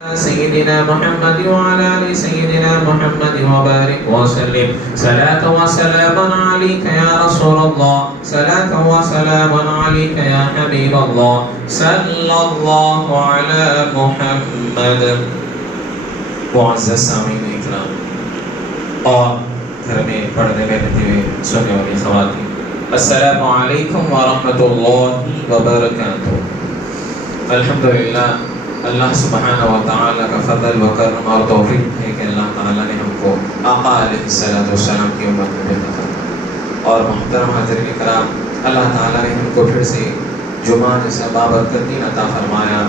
سيدنا محمد وعلى آل سيدنا محمد وبارك وسلم صلاة وسلاما عليك يا رسول الله صلاة وسلاما عليك يا حبيب الله صلى الله على محمد. معزز سامعین اکرام اور گھر میں پردے میں رہتے ہوئے سننے والی خواتین، السلام علیکم ورحمۃ اللہ وبرکاتہ. الحمدللہ اللہ سبحانہ و تعالیٰ کا فضل و کرم اور توفیق ہے کہ اللہ تعالیٰ نے ہم کو آقا علیہ السلام کی امت میں پیدا فرمایا. اور محترم حاضرین کرام، اللہ تعالیٰ نے ہم کو پھر سے جمعہ جیسا بابرکت دین عطا فرمایا.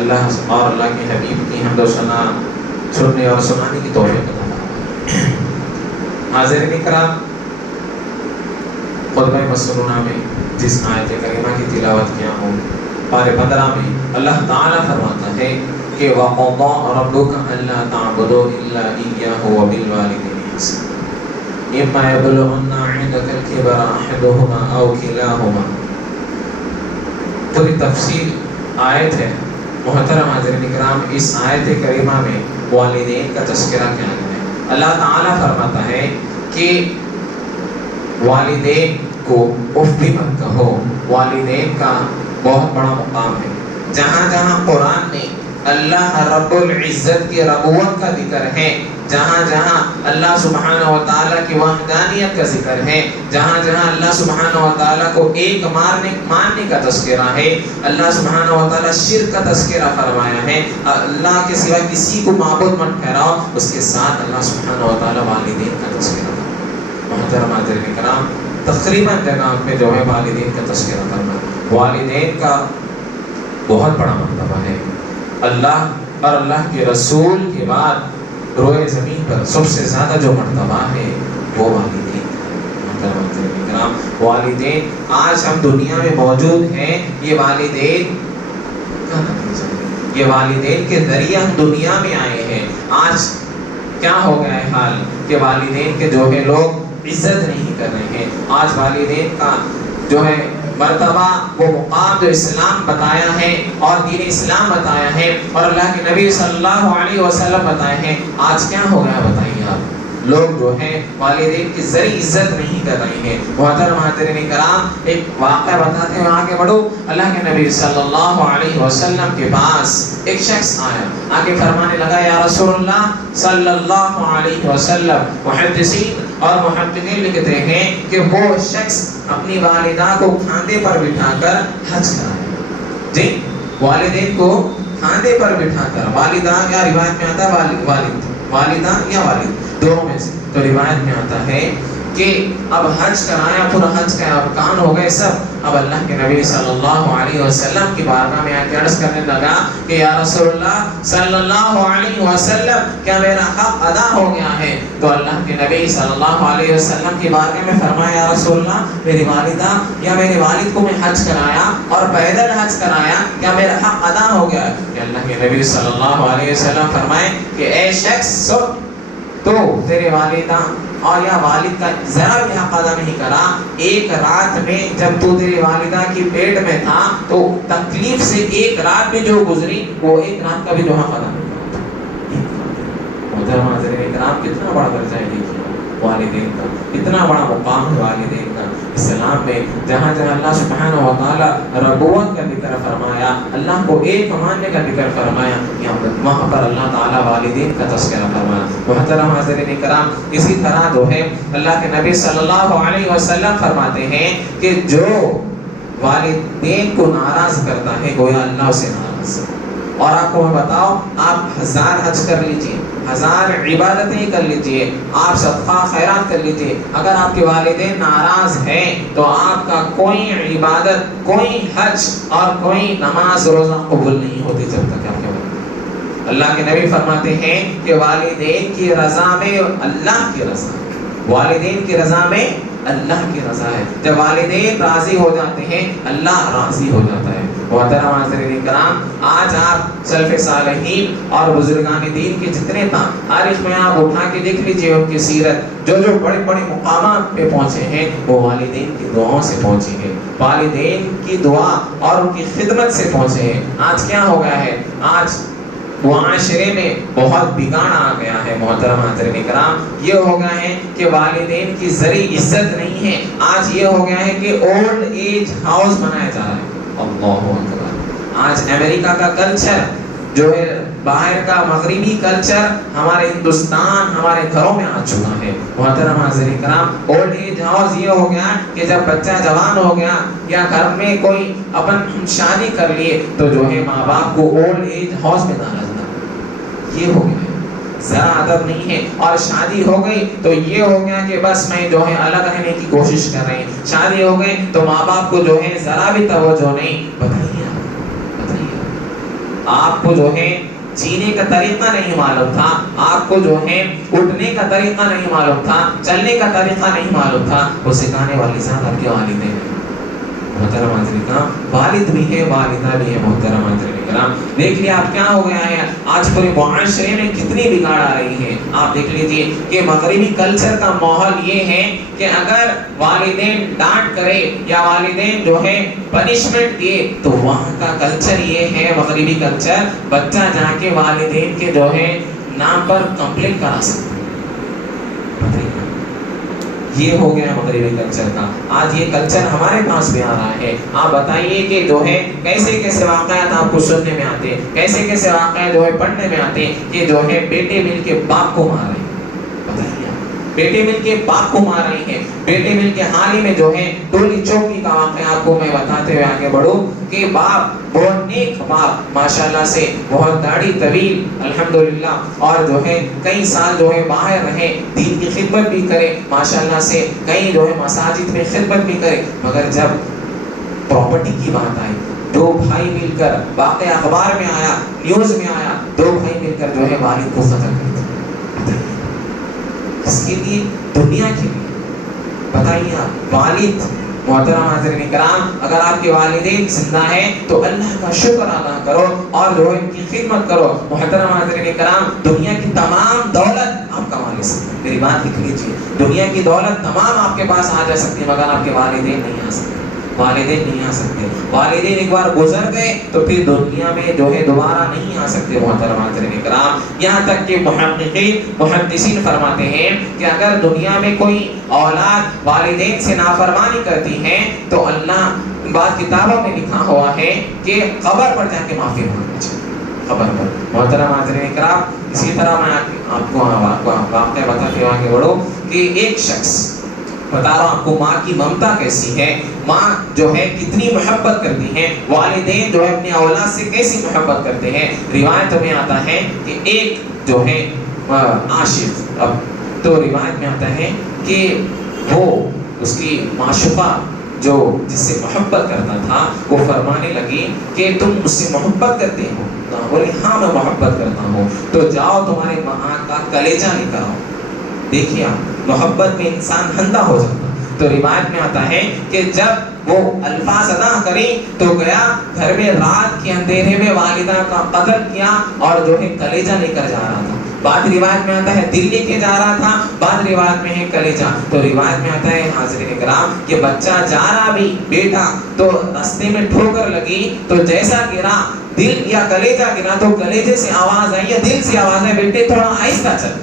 اللہ اور اللہ کے حبیب کی حمد و ثنا سننے اور سنانے کی توفیق عطا فرمایا. حاضرین کرام، خطبہ مسنونہ میں جس آیت کریمہ کی تلاوت کیا ہوں، پارے 15 میں اللہ تعالیٰ فرماتا ہے کہ وَقَضَىٰ رَبُّكَ أَلَّا تَعْبُدُوا إِلَّا إِيَّاهُ وَبِالْوَالِدَيْنِ إِحْسَانًا إِمَّا يَبْلُغَنَّ عِندَكَ الْكِبَرَ أَحَدُهُمَا أَوْ كِلَاهُمَا. پوری تفصیل آیت ہے. محترم حاضرین کرام، اس آیت کریمہ میں والدین کا تذکرہ کیا گیا ہے. اللہ تعالیٰ فرماتا ہے کہ والدین کو اف بھی مت کہو. والدین کا بہت بڑا مقام ہے. جہاں جہاں قرآن میں اللہ رب العزت کی ربوت کا ذکر ہے، جہاں جہاں اللہ سبحانہ و تعالیٰ کی وحدانیت کا ذکر ہے، جہاں جہاں اللہ سبحانہ و تعالیٰ کو ایک ماننے کا تذکرہ ہے، اللہ سبحانہ و تعالیٰ شرک کا تذکرہ فرمایا ہے، اللہ کے سوا کسی کو معبود مت ٹھہراؤ، اس کے ساتھ اللہ سبحانہ و تعالیٰ والدین کا تذکرہ فرمایا. محترم حاضرین کرام، تقریباً جگہ پہ جو ہے والدین کا تذکرہ فرمایا. والدین کا بہت بڑا مرتبہ ہے. اللہ اور اللہ کے رسول کے بعد روئے زمین پر سب سے زیادہ جو مرتبہ ہے وہ والدین کا. والدین آج ہم دنیا میں موجود ہیں، یہ والدین کا نتیجہ ہے. یہ والدین کے ذریعے ہم دنیا میں آئے ہیں. آج کیا ہو گیا ہے حال کہ والدین کے جو ہے لوگ عزت نہیں کر رہے ہیں. آج والدین کا جو ہے مرتبہ، وہ مقام جو اسلام بتایا ہے اور دین اسلام بتایا ہے اور اللہ کے نبی صلی اللہ علیہ وسلم بتائے ہیں، آج کیا ہو گیا بتائیے آپ. لوگ جو ہیں والدین کی ذری عزت نہیں کر رہے ہیں. محترم حاضرین کرام، ایک واقعہ بتاتے ہیں، آگے بڑھو. اللہ کے نبی صلی اللہ علیہ وسلم کے پاس ایک شخص آیا، آگے فرمانے لگا یا رسول اللہ صلی اللہ علیہ وسلم. محدثین اور محققین لکھتے ہیں کہ وہ شخص اپنی والدہ کو کھاندے پر بٹھا کر حج کرایا. جی، والدین کو کھاندے پر بٹھا کر، والدہ یا روایت میں آتا ہے والدہ یا والد دونوں میں سے، تو روایت میں آتا ہے کہ اب حج کرایا، پورا حج کا ارکان ہو گئے سب. اب اللہ کے نبی صلی اللہ علیہ وسلم کی بارگاہ میں آ کے عرض کرنے لگا کہ یا رسول اللہ صلی اللہ علیہ وسلم، کیا میرا حق ادا ہو گیا ہے؟ تو اللہ کے نبی صلی اللہ علیہ وسلم کی بارگاہ میں فرمایا یا رسول اللہ، میری والدہ یا میرے والد کو میں حج کرایا اور پیدل حج کرایا، کیا میرا حق ادا ہو گیا ہے؟ کہ اللہ کے نبی صلی اللہ علیہ وسلم فرمائے کہ اے شخص، تو تیرے والدہ اور یا والد کا ذرا بھی حق ادا نہیں کرا. ایک رات میں جب تو تیری والدہ کی پیٹ میں تھا تو تکلیف سے ایک رات میں جو گزری، وہ ایک رات کا بھی جو حق ادا نہیں کرا. محترم حاضرین کرام، کتنا بڑا درجہ ہے دیکھیے والدین کا، کتنا بڑا مقام ہے والدین کا اسلام میں. جہاں جہاں اللہ سبحانہ و تعالیٰ ربوت کا ذکر فرمایا، اللہ کو ایک ماننے کا ذکر فرمایا، وہاں پر اللہ تعالیٰ والدین کا تذکرہ فرمایا. محترم حاضرین کرام، اسی طرح جو ہے اللہ کے نبی صلی اللہ علیہ وسلم فرماتے ہیں کہ جو والدین کو ناراض کرتا ہے گویا اللہ اسے ناراض ہے. اور آپ کو میں بتاؤ، آپ 1000 حج کر لیجئے، 1000 عبادتیں کر لیجئے، آپ صدقہ خیرات کر لیجئے، اگر آپ کے والدین ناراض ہیں تو آپ کا کوئی عبادت، کوئی حج اور کوئی نماز روزہ قبول نہیں ہوتی جب تک آپ کے والدین. اللہ کے نبی فرماتے ہیں کہ والدین کی رضا میں اللہ کی رضا، والدین کی رضا میں اللہ کی رضا ہے. جب والدین راضی ہو جاتے ہیں اللہ راضی ہو جاتا ہے. محترم حاضرین کرام، آج آپ سلف صالحین اور بزرگان دین کے جتنے تاریخ میں آپ اٹھا کے دیکھ لیجئے ان کی سیرت، جو جو بڑے بڑے مقامات پہ پہنچے ہیں وہ والدین کی دعاؤں سے پہنچے ہیں، والدین کی دعا اور ان کی خدمت سے پہنچے ہیں. آج کیا ہو گیا ہے؟ آج معاشرے میں بہت بگاڑ آ گیا ہے محترم حضرین کرام. یہ ہو گیا ہے کہ والدین کی ذری عزت نہیں ہے. آج یہ ہو گیا ہے کہ اولڈ ایج ہاؤس بنایا جا رہا ہے. اللہ اکبر. آج امریکہ کا کلچر جو ہے, باہر کا مغربی کلچر ہمارے ہندوستان, ہمارے گھروں میں آ چکا ہے. محترم حاضرین کرام, اولڈ ایج ہاؤس یہ ہو گیا کہ جب بچہ جوان ہو گیا یا گھر میں کوئی اپن شادی کر لیے تو جو ہے ماں باپ کو اولڈ ایج ہاؤس میں ڈالا جاتا ہے. یہ ہو گیا ہے, ذرا ادب نہیں ہے. اور شادی ہو گئی تو یہ ہو گیا کہ بس میں جو ہے الگ رہنے کی کوشش کر رہے ہیں. شادی ہو گئی تو ماں باپ کو جو ہے ذرا بھی توجہ نہیں. بتائیے آپ کو جو ہے جینے کا طریقہ نہیں معلوم تھا, آپ کو جو ہے اٹھنے کا طریقہ نہیں معلوم تھا, چلنے کا طریقہ نہیں معلوم تھا. وہ سکھانے والی ذات آپ کے والدین ہیں محترم حضرین کرام. والد بھی ہے, والدہ بھی ہے محترم حضرین کرام. دیکھ لیا آپ کیا ہو گیا ہے آج پورے معاشرے میں کتنی بگاڑ آ رہی ہے. آپ دیکھ لیجئے کہ مغربی کلچر کا ماحول یہ ہے کہ اگر والدین ڈانٹ کرے یا والدین جو ہے پنشمنٹ دیے تو وہاں کا کلچر یہ ہے, مغربی کلچر, بچہ جا کے والدین کے جو ہے نام پر کمپلین کرا سکتا. یہ ہو گیا مغربی کلچر کا. آج یہ کلچر ہمارے پاس بھی آ رہا ہے. آپ بتائیے کہ جو ہے کیسے کیسے واقعات آپ کو سننے میں آتے ہیں, کیسے کیسے واقعات جو ہے پڑھنے میں آتے ہیں کہ جو ہے بیٹے مل کے باپ کو مار رہے ہیں. بتائیے, بیٹے مل کے باپ کو مار رہے ہیں. بیٹے مل کے حال ہی میں جو ہے ٹولی چوکی کا واقعہ آپ کو میں بتاتے ہوئے آگے بڑھوں کہ باپ بہت نیک باپ ماشاءاللہ سے, بہت داڑھی طویل الحمدللہ, اور جو ہے کئی سال جو ہے باہر رہے, دین کی خدمت بھی کرے ماشاءاللہ سے, کئی جو ہے مساجد میں خدمت بھی کرے. مگر جب پراپرٹی کی بات آئی, دو بھائی مل کر, واقعہ اخبار میں آیا, نیوز میں آیا, دو بھائی مل کر جو ہے والد کو قتل کر دیا. اس کے لیے, دنیا کے لیے. بتائیے آپ, والد محترم حاضرین کرام, اگر آپ کے والدین زندہ ہیں تو اللہ کا شکر ادا کرو اور جو ان کی خدمت کرو. محترم حاضرین کرام, دنیا کی تمام دولت آپ کما لے سکتے, میری بات لکھ لیجیے, دنیا کی دولت تمام آپ کے پاس آ جا سکتی ہے مگر آپ کے والدین نہیں آ سکتے. والدین نہیں آ سکتے. والدین ایک بار گزر گئے تو پھر دنیا میں جو ہے دوبارہ نہیں آ سکتے. محترم حاضرین کرام, یہاں تک کہ محدثین فرماتے ہیں کہ اگر دنیا میں کوئی اولاد والدین سے نافرمانی کرتی ہے تو اللہ, بعض کتابوں میں لکھا ہوا ہے کہ قبر پر جا کے معافی مانگنا چاہیے, قبر پر. محترم حاضرین کرام, اسی طرح میں آپ کو واقعہ بتاتے ہوئے آگے بڑھوں کہ ایک شخص, بتا رہا ہوں آپ کو ماں کی ممتا کیسی ہے, ماں جو ہے کتنی محبت کرتی ہیں, والدین جو ہے اپنی اولاد سے کیسی محبت کرتے ہیں. روایت میں آتا ہے کہ ایک جو ہے عاشق, اب تو روایت میں آتا ہے کہ وہ اس کی معشوقہ جو جس سے محبت کرتا تھا وہ فرمانے لگی کہ تم مجھ سے محبت کرتے ہو؟ بولی ہاں میں محبت کرتا ہوں. تو جاؤ تمہارے ماں کا کلیجہ لے کر آؤ. دیکھیے آپ, محبت میں انسان اندھا ہو جاتا. تو روایت میں آتا ہے کہ جب وہ الفاظ ادا کری تو گیا گھر میں, رات کے اندھیرے میں والدہ کا قتل کیا اور جو ہے کلیجہ لے کر جا رہا تھا. بعد روایت میں آتا ہے دل لے کے جا رہا تھا, بعد روایت میں ہے کلیجہ. تو روایت میں آتا ہے حاضرین کرام کہ بچہ جا رہا بھی بیٹا تو راستے میں ٹھوکر لگی تو جیسا گرا دل یا کلیجہ گرا تو کلیجے سے آواز آئی یا دل سے آواز آئی, بیٹے تھوڑا آہستہ چل.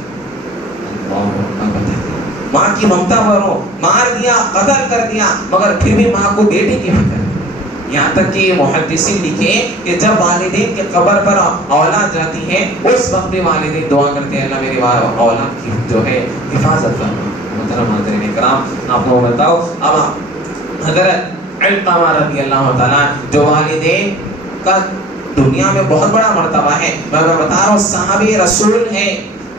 ماں کی ممتا بھرو, مار دیا, قتل کر دیا, مگر پھر بھی ماں کو بیٹے کی فکر. یہاں تک کہ محدثین لکھے کہ جب والدین کے قبر پر اولاد جاتی ہے اس وقت بھی والدین دعا کرتے ہیں اللہ میری اولاد کی جو ہے حفاظت فرما. محترم حاضرین کرام, آپ کو بتاؤ, اب حضرت علقمہ رضی اللہ تعالیٰ جو والدین کا دنیا میں بہت بڑا مرتبہ ہے, میں بتا رہا ہوں صحابی رسول ہے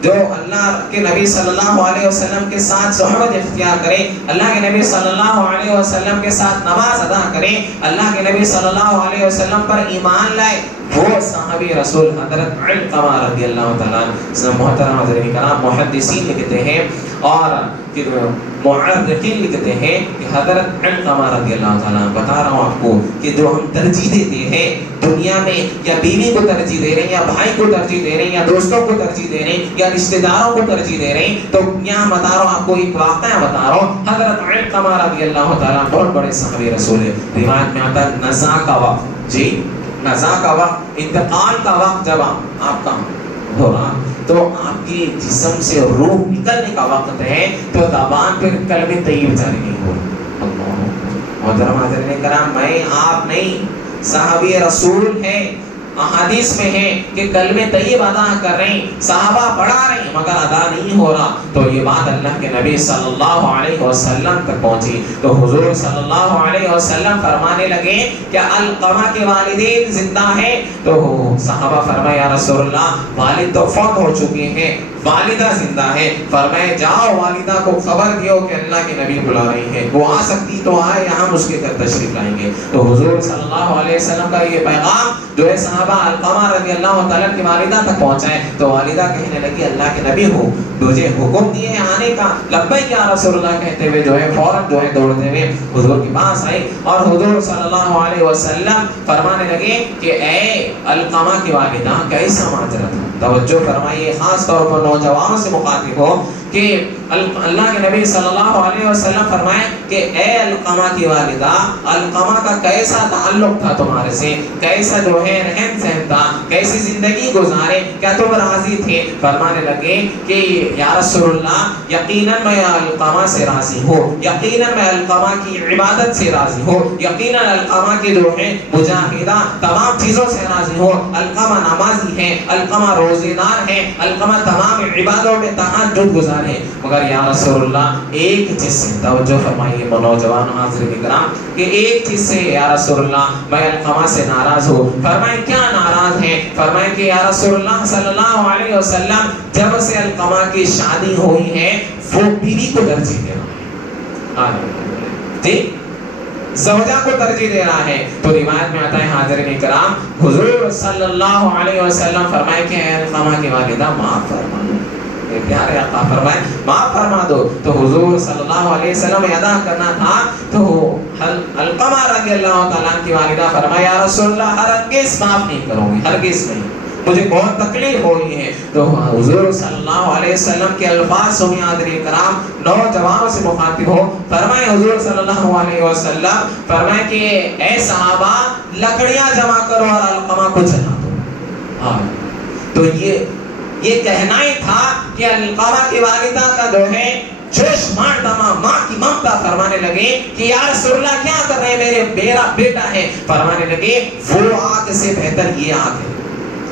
جو اللہ کے نبی صلی اللہ علیہ وسلم کے ساتھ صحبت اختیار کرے, اللہ کے نبی صلی اللہ علیہ وسلم کے ساتھ نماز ادا کرے, اللہ کے نبی صلی اللہ علیہ وسلم پر ایمان لائے, وہ صحابی رسول حضرت علقمہ رضی اللہ تعالیٰ. محترم حضرین کرام, محدثین لکھتے ہیں اور معرخین لکھتے ہیں کہ حضرت علقمہ رضی اللہ تعالیٰ, بتا رہا ہوں آپ کو کہ جو ہم ترجیح دیتے ہیں دنیا میں, یا بیوی کو ترجیح دے رہے ہیں, یا بھائی کو ترجیح دے رہے ہیں, یا دوستوں کو ترجیح دے رہے ہیں, یا رشتہ داروں کو ترجیح دے رہے ہیں, تو یہاں بتا رہا ہوں آپ کو ایک واقعہ بتا رہا ہوں. حضرت علقمہ رضی اللہ تعالیٰ بہت بڑے صحابی رسول ہے. روایت میں آتا ہے نزا کا وقت, جی نزا کا وقت، انتقال کا وقت جب آپ کا ہو رہا تو آپ کی جسم سے روح نکلنے کا وقت ہے تو زبان پہ کلمہ طیب جاری نہیں ہو. محترم حاضرین کرام، میں آپ نہیں، صحابی رسول ہیں، احادیث میں ہے کہ کلمہ طیب ادا کر رہے ہیں، صحابہ پڑھا رہے ہیں مگر ادا نہیں ہو رہا. تو یہ بات اللہ کے نبی صلی اللہ علیہ وسلم تک پہنچی تو حضور صلی اللہ علیہ وسلم فرمانے لگے کہ علقمہ کے والدین زندہ ہیں. تو صحابہ فرمایا یا رسول اللہ والد تو فوت ہو چکے ہیں، والدہ زندہ ہے. فرمائے جاؤ والدہ کو خبر دیو کہ اللہ کے نبی بلا رہی ہے، وہ آ سکتی تو آئے، یہاں اس کے گھر تشریف لائیں گے. تو حضور صلی اللہ علیہ وسلم کا یہ پیغام جو ہے صحابہ علقمہ رضی اللہ تعالیٰ کی والدہ تک پہنچائے. تو والدہ کہنے لگی اللہ کے نبی ہو، مجھے حکم دیے آنے کا. لبیک یا رسول اللہ کہتے ہوئے جو ہے فوراً جو ہے دوڑتے ہوئے حضور کے پاس آئی اور حضور صلی اللہ علیہ وسلم فرمانے لگے کہ اے علقمہ کی والدہ کیسا معجرہ تھا. توجہ فرمائیے، خاص طور پر نوجوانوں سے مخاطب ہو کہ اللہ کے نبی صلی اللہ علیہ وسلم فرمائے کہ اے علقمہ کی والدہ، علقمہ کا کیسا تعلق تھا تمہارے سے، کیسا جو ہے رہن سہن تھا، کیسی زندگی گزارے، کیا تم راضی تھے؟ فرمانے لگے کہ یا رسول اللہ یقیناً میں علقمہ سے راضی ہوں، یقیناً میں علقمہ کی عبادت سے راضی ہوں، یقیناً علقمہ کی جو ہے مجاہدہ تمام چیزوں سے راضی ہوں. علقمہ نمازی ہے، علقمہ روزے دار ہے، علقمہ تمام عبادوں میں تہجد گزار ہے. مگر یا رسول اللہ ایک چیز سے توجہ فرمائیے نوجوان حاضرین کرام کہ ایک چیز سے یا رسول اللہ میں علقمہ سے ناراض ہوں. فرمائے کیا ناراض ہیں؟ فرمائے کہ یا رسول اللہ صلی اللہ علیہ وسلم جب سے علقمہ کی شادی ہوئی ہے وہ بیوی کو ترجیح دے رہا ہے، جی زوجہ کو ترجیح دے رہا ہے. تو روایت میں آتا ہے حاضرین کرام حضور صلی اللہ علیہ وسلم فرمائے کہ اے علقمہ کی والدہ معاف فرما دو، پیارے آقا فرمائے معاف فرما دو. تو حضور صلی اللہ علیہ وسلم ادا کرنا تھا تو علقمہ رضی اللہ تعالیٰ کی والدہ فرمایا یا رسول اللہ ہرگز معاف نہیں کروں گی، ہرگز نہیں، مجھے بہت تکلیف ہوئی ہے. تو حضور صلی اللہ علیہ وسلم کے الفاظ سنیے حاضرین کرام، نوجوانوں سے مخاطب ہو. فرمائے حضور صلی اللہ علیہ وسلم فرمائے کہ اے صحابہ لکڑیاں جمع کرو اور علقمہ کو جلا دو. تو یہ کہنا ہی تھا کہ علقمہ کی والدہ کا جو ہے جوش مار دما ماں کی ممتا. فرمانے لگے کہ یا رسول اللہ کیا کر رہے ہیں، میرے میرا بیٹا ہے. فرمانے لگے وہ آگ سے بہتر یہ آگ ہے،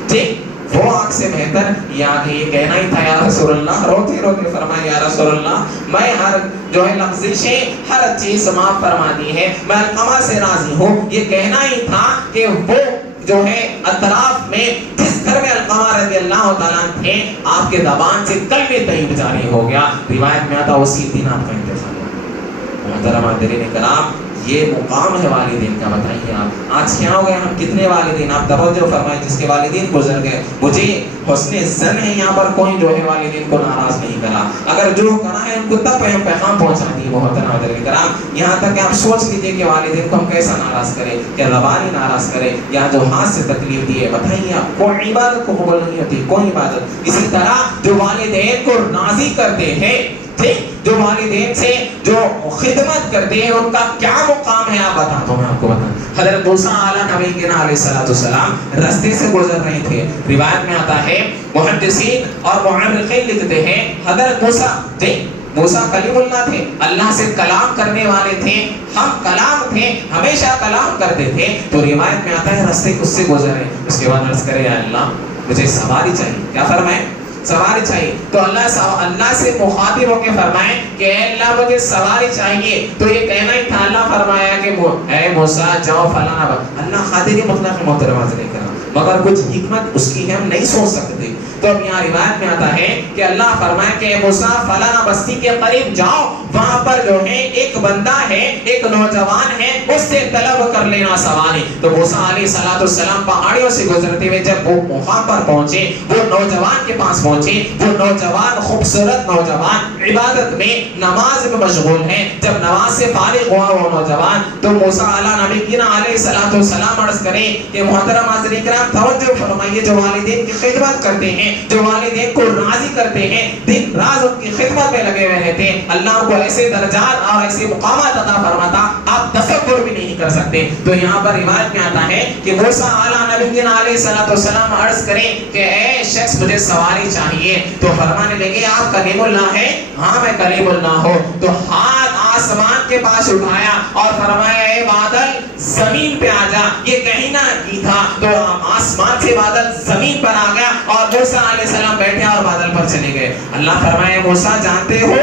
ٹھیک وہ آگ سے بہتر یہ آگ ہے. یہ کہنا ہی تھا یا رسول اللہ. روتے روتے فرمایا یا رسول اللہ میں ہر جو ہے لفظشیں ہر چیز معاف فرما دی ہے، میں علقمہ سے راضی ہوں. یہ کہنا ہی تھا کہ وہ جو ہے اطراف میں جس گھر میں علقمہ رضی اللہ تعالیٰ تھے آپ کے زبان سے کلمہ طیب جاری ہو گیا. روایت میں آتا اسی دن آپ کا انتقال ہوا. محترم حاضرین کرام یہ مقام ہے والدین کا. بتائیے آپ آج کیا ہو گئے، ہم کتنے والدین آپ توجہ فرمائیں جس کے والدین گزر گئے. مجھے حسن ظن ہے یہاں پر کوئی جو ہے والدین کو ناراض نہیں کرا، اگر جو کرا ہے ان کو تب پیغام پہنچا دی. محترم حاضرین کرام یہاں تک کہ آپ سوچ لیجئے کہ والدین کو ہم کیسا ناراض کریں، کیا زبان ہی ناراض کریں یا جو ہاتھ سے تکلیف دی ہے. بتائیے آپ کوئی عبادت کو قبول نہیں ہوتی، کوئی عبادت. اسی طرح جو والدین کو راضی کرتے ہیں، ٹھیک جو والدین سے جو خدمت کرتے ہیں ان کا کیا مقام ہے آپ بتا دو. میں آپ کو بتا حضرت موسیٰ علیہ نبی کے علیہ السلام رستے سے گزر رہے تھے. روایت میں آتا ہے محدثین اور مورخین لکھتے ہیں حضرت موسیٰ کلیم اللہ تھے، اللہ سے کلام کرنے والے تھے، ہم کلام تھے، ہمیشہ کلام کرتے تھے. تو روایت میں آتا ہے رستے اس سے گزرے، اس کے بعد عرض کرے یا اللہ مجھے سواری چاہیے. کیا فرمائے؟ سواری چاہیے. تو اللہ سے مخاطب ہو کے فرمائے کہ اے اللہ مجھے سواری چاہیے. تو یہ کہنا ہی تھا. اللہ فرمایا کہ اے موسیٰ جاؤ فلاں. اللہ قادر مطلق محترم نہیں کرا مگر کچھ حکمت اس کی ہم نہیں سوچ سکتے. تو اب یہاں روایت میں آتا ہے کہ اللہ فرمائے کہ موسیٰ فلاں بستی کے قریب جاؤ، وہاں پر جو ہے ایک بندہ ہے، ایک نوجوان ہے، اس سے طلب کر لینا سواری. تو موسیٰ علیہ السلام پہاڑیوں سے گزرتے ہوئے جب وہ وہاں پر پہنچے، وہ نوجوان کے پاس پہنچے. وہ نوجوان خوبصورت نوجوان عبادت میں نماز میں مشغول ہے. جب نماز سے فارغ ہوا وہ نوجوان تو موسیٰ علیہ السلام عرض کریں کہ محترم حاضرین کرام توجہ فرمائیے، جو والدین کی خدمت کرتے ہیں، جو والدین کو راضی کرتے ہیں، دن رات ان کی خدمت میں لگے ہوئے رہتے ہیں، اللہ کو ایسے درجات اور ایسے مقامات عطا فرماتا آپ تصور بھی نہیں نہیں کر سکتے. تو یہاں پر روایت میں آتا ہے کہ موسیٰ اعلیٰ نبی علیہ السلام عرض کریں کہ اے شخص مجھے سواری چاہیے. تو فرمانے لگے آپ کلیم اللہ ہے؟ ہاں میں کلیم اللہ ہوں. تو ہاتھ آسمان کے پاس اٹھایا اور فرمایا اے بادل زمین پہ آ جا. یہ کہنا کی تھا تو آسمان سے بادل زمین پر آ گیا اور موسیٰ علیہ السلام بیٹھے اور بادل پر چلے گئے. اللہ فرمایا موسیٰ جانتے ہو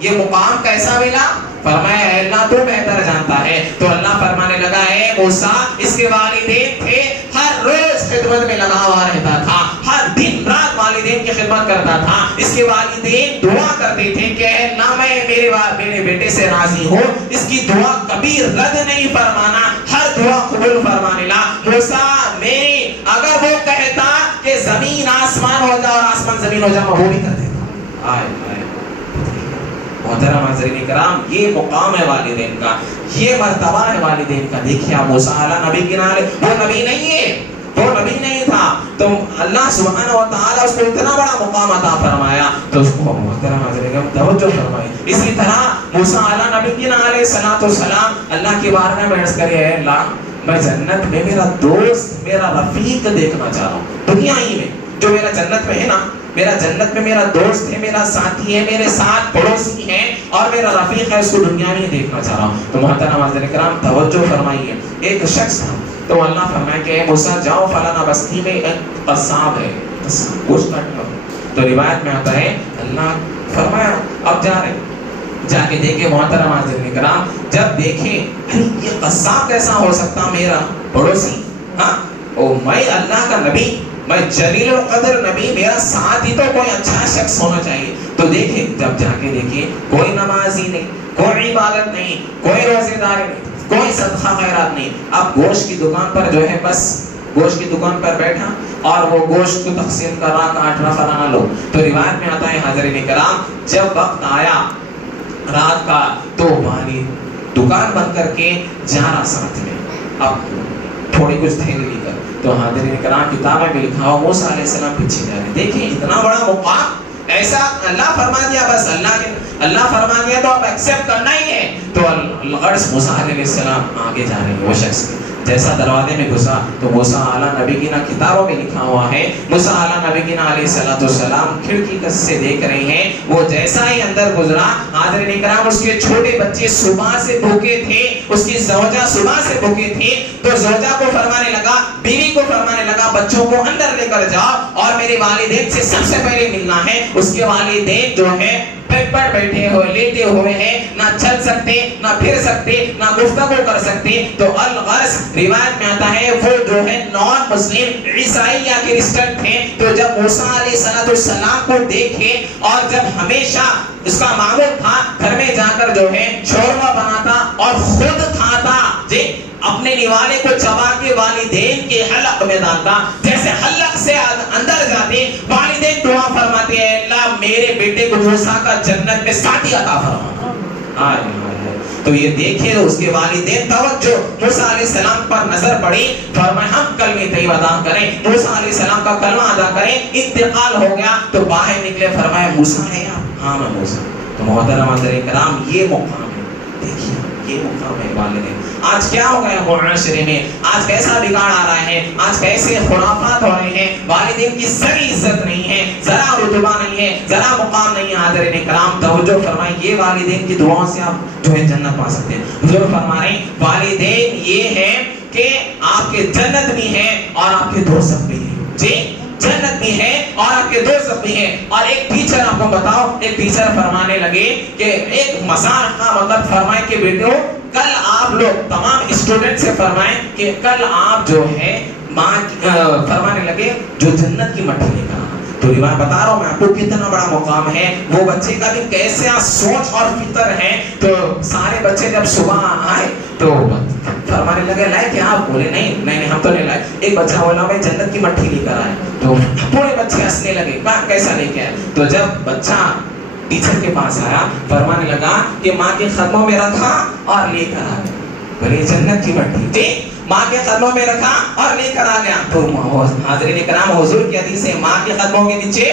یہ مقام کیسا ملا؟ فرمایا اے اللہ تو بہتر جانتا ہے. تو اللہ فرمانے لگا اے موسیٰ اس کے والدین تھے ہر روز خدمت میں لگا ہوا رہتا تھا, ہر دن رات والدین کی خدمت کرتا تھا. اس کے والدین دعا کرتے تھے کہ اے اللہ میں میرے بیٹے سے راضی ہوں, اس کی دعا کبھی رد نہیں فرمانا, ہر دعا قبول فرمانے لا. موسیٰ میری اگر وہ کہتا کہ زمین آسمان ہو جائے اور آسمان زمین ہو جائے میں وہ بھی کر دیتا. آئے محترم حضرین کرام یہ مقام ہے والدین کا, یہ مرتبہ ہے والدین کا. دیکھیے آپ موسیٰ علیہ نبی کے نالے وہ نبی نہیں ہے, وہ نبی نہیں تھا تو اللہ سبحانہ و تعالیٰ اس کو اتنا بڑا مقام عطا فرمایا. تو اس کو محترم حضرین کرام توجہ فرمائے. اسی طرح موسیٰ علیہ نبی کے علیہ السلام اللہ کی بارگاہ میں عرض کرے اے اللہ میں جنت میں میرا دوست میرا رفیق دیکھنا چاہ رہا ہوں. دنیا ہی میں جو میرا جنت میں ہے نا, میرا جنت میں میرا دوست ہے, میرا ساتھی ہے, میرے ساتھ پڑوسی ہے اور میرا رفیق ہے, اس کو دنیا میں دیکھنا چاہ رہا ہوں. تو محترم حضرین کرام توجہ فرمائیے. ایک شخص تھا تو اللہ فرمائے کہ اے موسیٰ جاؤ فلانا بستی میں ایک قصاب ہے, گوشت کاٹنے والا. تو روایت میں آتا ہے اللہ فرمایا اب جا رہے, جا کے دیکھے محترم حضرین کرام, جب دیکھیں یہ قصاب کیسا ہو سکتا میرا پڑوسی, ہاں او میں اللہ کا نبی, میں جلیل القدر نبی, میرا ساتھ ہی تو کوئی اچھا شخص ہونا چاہیے. تو دیکھیں جب جا کے دیکھیں کوئی نمازی نہیں, کوئی عبادت نہیں, کوئی روزے داری نہیں, کوئی صدقہ خیرات نہیں. اب گوشت کی دکان پر جو ہے بس گوشت کی دکان پر بیٹھا اور وہ گوشت کو تقسیم کر رہا, کاٹ رہا فلانا لو. تو روایت میں آتا ہے حضرین کرام جب وقت آیا رات کا تو والی دکان بند کر کے جا رہا ساتھ میں, اب تھوڑی کچھ تھیلی لے کر. تو حاضرین کرام کتابیں میں لکھا ہوا موسیٰ علیہ السلام پیچھے جا رہے. دیکھیں اتنا بڑا مقام ایسا اللہ فرما دیا, بس اللہ فرما دیا تو اب ایکسپٹ کرنا ہی ہے. تو الغرض موسیٰ علیہ السلام آگے جا رہے ہیں. وہ شخص جیسا دروازے میں گھسا تو موسیٰ اعلیٰ نبی کی کتابوں میں لکھا ہوا ہے موسیٰ اعلیٰ نبی کی علیہ السلام کھڑکی سے دیکھ رہے ہیں. وہ جیسا ہی اندر گزرا حاضرین کرام اس کے چھوٹے بچے صبح سے بھوکے تھے, اس کی زوجہ صبح سے بھوکے تھی. تو زوجہ کو فرمانے لگا, بیوی کو فرمانے لگا بچوں کو اندر لے کر جاؤ اور میرے والدین سے سب سے پہلے ملنا ہے. اس کے والدین جو ہے بیڈ پر بیٹھے ہوئے لیٹے ہوئے ہیں, نہ چل سکتے, نہ پھر سکتے, نہ گفتگو کر سکتے. تو الغرض روایت میں آتا ہے وہ جو ہے نان مسلم عیسائی یا کرسچن تھے. تو جب موسیٰ علیہ السلام کو دیکھے اور جب ہمیشہ اس کا معمول تھا گھر میں جا کر جو ہے شوربہ بناتا اور خود کھاتا, جی اپنے نوالے کو چبا کے والدین کے حلق میں ڈالتا. جیسے حلق سے اندر جاتے والدین دعا فرماتے ہیں اللہ میرے بیٹے کو موسیٰ کا جنت میں ساتھی عطا فرما. تو یہ دیکھیں اس کے والدین توجہ موسیٰ علیہ السلام پر نظر پڑی, فرمایا ہم کلمہ طیبہ ادا کریں. موسیٰ علیہ السلام کا کلمہ ادا کریں. انتقال ہو گیا تو باہر نکلے, فرمایا موسیٰ ہے آپ؟ ہاں میں موسیٰ. تو محترم حضرین کرام یہ مقام ہے, دیکھیے یہ مقام ہے والدین. آج کیا ہو گیا معاشرے میں, آج کیسا بگاڑ آ رہا ہے, آج کیسے خرافات ہو رہے ہیں. والدین کی ذرا عزت نہیں ہے, ذرا رتبہ نہیں ہے, ذرا مقام نہیں ہے. حضرین کرام توجہ فرمائیں, یہ والدین کی دعاؤں سے آپ جو ہے جنت پا سکتے ہیں. حضور فرما رہے ہیں والدین یہ ہے کہ آپ کے جنت بھی ہے اور آپ کے دوزخ بھی ہے. جی جنت بھی ہے اور آپ کے دوزخ بھی ہے. اور ایک ٹیچر آپ کو بتاؤ, ایک ٹیچر فرمانے لگے کہ ایک مزاح کا مطلب فرمائے کہ بیٹو کل آپ لوگ تمام اسٹوڈنٹ سے فرمائیں کہ کل آپ جو ہے فرمانے لگے جو جنت کی مٹھی لے کر آنا. تو روایت بتا رہا ہوں میں آپ کو کتنا بڑا مقام ہے. وہ بچے کا بھی کیسے سوچ اور فکر ہے. تو سارے بچے جب صبح آئے تو فرمانے لگے لائے کہ آپ بولے نہیں ہم تو نہیں لائے. ایک بچہ بولا میں جنت کی مٹھی لے کر آئے. تو پورے بچے ہنسنے لگے, کیسا لے کے آئے. تو جب بچہ ٹیچر کے پاس آیا فرمانے لگا کہ ماں کے قدموں میں رکھا اور لے کر آ گیا. بولے جنت کی مٹھی, جی ماں کے قدموں میں رکھا اور لے کر آ گیا. تو حاضرین کرام حضور کی حدیث ہے ماں کے قدموں کے نیچے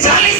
40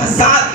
1000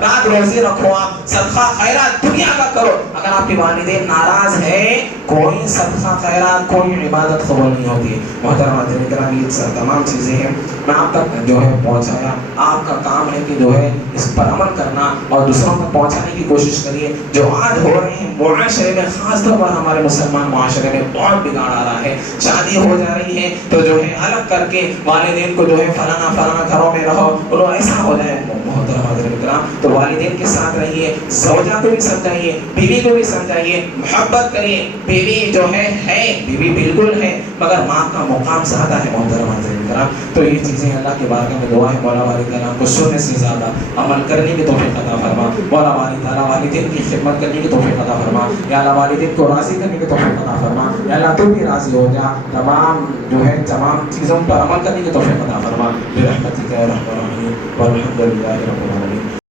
رات روزی رکھو, آپ صدقہ خیرات دنیا کا کرو. اگر آپ کے والدین ناراض ہیں, کوئی صدقہ خیرات, کوئی عبادت قبول نہیں ہوتی. محترم حاضرین کرام, یہ تمام چیزیں ہیں میں آپ تک جو ہے پہنچایا. آپ کا کام ہے کہ جو ہے اس پر عمل کرنا اور دوسروں تک پہنچانے کی کوشش کریے. جو آج ہو رہے ہیں معاشرے میں, خاص طور پر ہمارے مسلمان معاشرے میں بہت بگاڑ آ رہا ہے. شادی ہو جا رہی ہے تو جو ہے الگ کر کے والدین کو جو ہے فلانا گھروں میں رہو, اور ایسا ہو جائے. محترم حاضرین کرام, تو والدین کے ساتھ رہیے, زوجہ کو بھی سمجھائیے, بیوی کو بھی سمجھائیے, محبت کریے. بیوی جو ہے بیوی بالکل ہے, مگر ماں کا مقام زیادہ ہے. محترم حاضرین کرام, تو یہ چیزیں اللہ کے بارگاہ میں دعا ہے, مولا باری تعالیٰ کو سننے سے زیادہ عمل کرنے کی توفیق عطا فرما. مولا باری تعالیٰ والدین کی خدمت کرنے کی توفیق عطا فرما. یا اللہ والدین کو راضی کرنے کی توفیق عطا فرما. یا اللہ تو بھی راضی ہو جا, تمام جو ہے تمام چیزوں پر عمل کرنے کی توفیق عطا فرما. برحمتک یا ارحم الراحمین والحمد للہ رب العالمین.